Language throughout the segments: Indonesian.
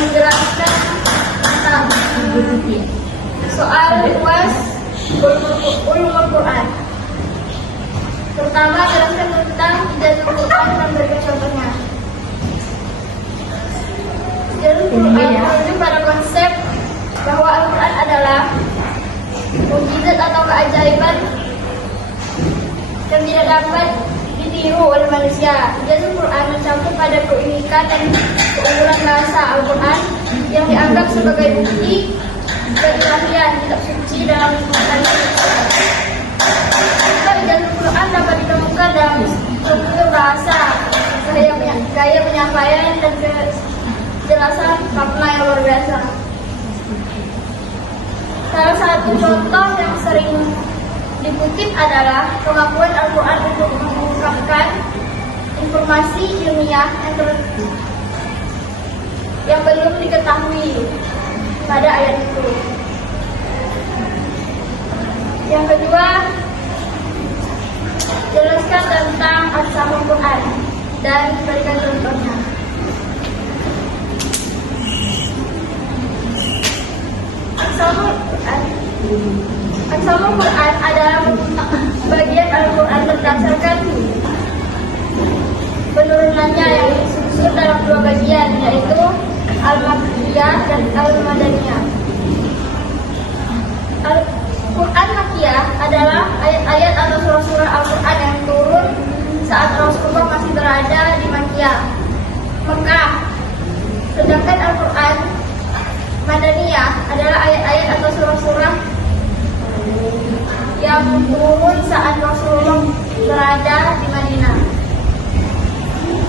menjelaskan tentang soal luas ulumul Quran. Pertama, jelaskan tentang ijazah Quran dan berikut contohnya. Ijazah Quran merujuk pada konsep bahwa Al-Quran adalah mukjizat atau keajaiban yang tidak dapat ditiru oleh manusia. Ijazah Quran mencakup pada keunikan dan keunggulan bahasa Al-Quran yang dianggap sebagai bukti keilahian kitab suci dalam Al-Quran. Ijazah Quran dapat ditemukan dalam struktur bahasa, gaya penyampaian, dan kejelasan makna yang luar biasa. Salah satu contoh yang sering dikutip adalah pengakuan Al-Quran untuk mengungkapkan informasi ilmiah yang belum diketahui pada ayat itu. Yang kedua, jelaskan tentang Aqsamul Quran dan berikan contohnya. Aqsamul Quran adalah bagian Al-Quran berdasarkan penurunannya yang disusun dalam dua bagian, yaitu Al-Makkiyah dan Al-Madaniyah. Al-Quran Makkiyah adalah ayat-ayat atau surah-surah Al-Quran yang turun saat Rasulullah masih berada di Mekah. Sedangkan Al-Quran Madaniyah adalah ayat-ayat atau surah-surah yang turun saat Rasulullah berada di Madinah.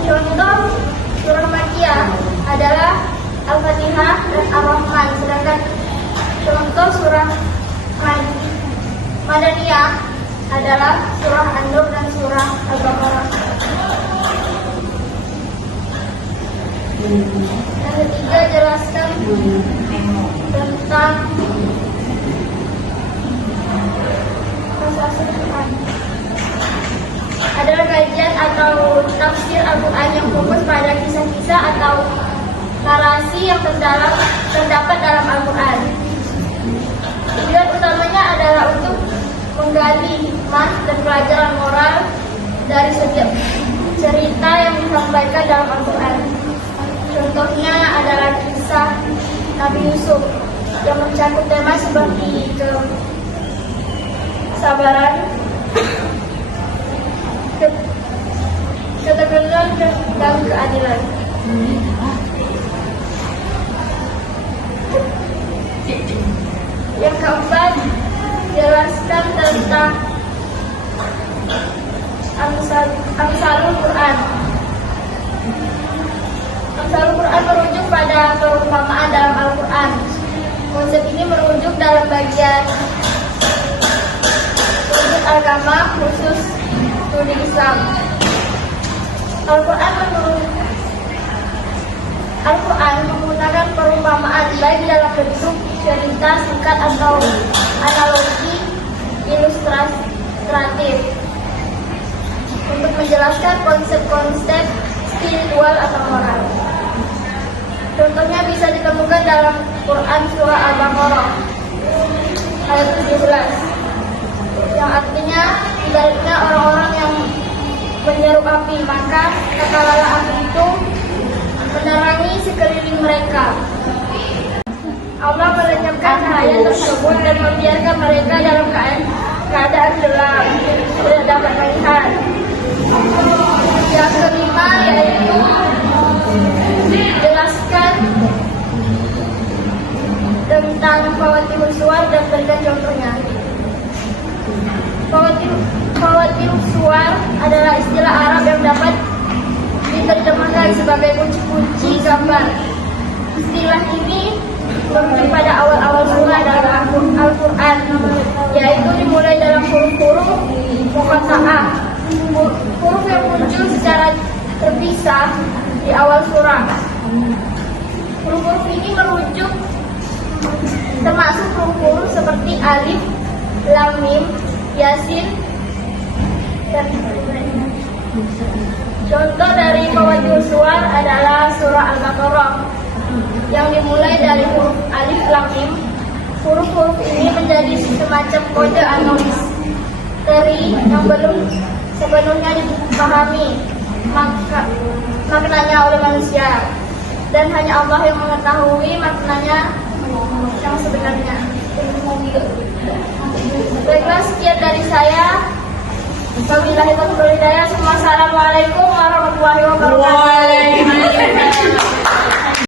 Contoh surah Makkiyah adalah Al-Fatihah dan Ar-Rahman, sedangkan contoh surah Madaniyah adalah surah An-Nur dan surah Al-Baqarah. Yang ketiga, jelaskan tentang Quran. Adalah kajian atau tafsir Al-Quran yang fokus pada kisah-kisah atau narasi yang terdapat dalam Al-Quran. Tujuan utamanya adalah untuk menggali hikmah dan pelajaran moral dari setiap cerita yang disampaikan dalam Al-Quran. Contohnya adalah kisah Nabi Yusuf yang mencakup tema seperti kesabaran, ketekunan, dan keadilan. Yang keempat, jelaskan tentang Amsalul Quran. Amsalul Quran merujuk pada perumpamaan dalam Al-Quran. Konsep ini merujuk dalam bagian wujud agama khusus studi Islam. Al-Quran menggunakan perumpamaan baik dalam bentuk cerita singkat atau analogi ilustratif untuk menjelaskan konsep-konsep spiritual atau moral. Contohnya bisa ditemukan dalam Quran surah Al-Baqarah ayat 17, yang artinya ibaratnya orang-orang yang menyeru api, maka kekalahan api itu menerangi sekeliling mereka. Allah melenyapkan cahaya tersebut dan membiarkan mereka dalam keadaan gelap, tidak dapat melihat. Yang kelima yaitu jelaskan tentang Fawatihus Suwar dan berikan contohnya. Fawatihus Suwar adalah istilah Arab yang dapat diterjemahkan sebagai kunci-kunci gambar. Istilah ini merujuk pada awal-awal surah dalam Al-Quran, yaitu dimulai dalam huruf-huruf muqatta'ah, huruf yang muncul secara terpisah di awal surah. Huruf-huruf ini merujuk termasuk huruf-huruf seperti alif, lam, mim, yasin, dan lainnya. Contoh dari Fawatihus Suwar adalah surah Al-Baqarah yang dimulai dari huruf alif lam mim. Huruf-huruf ini menjadi semacam kode atau misteri yang belum sepenuhnya dipahami maknanya oleh manusia, dan hanya Allah yang mengetahui maknanya yang sebenarnya. Baiklah, sekian dari saya. Wabillahi taufiq wal hidayah. Wassalamualaikum warahmatullahi wabarakatuh. Waalaikumsalam.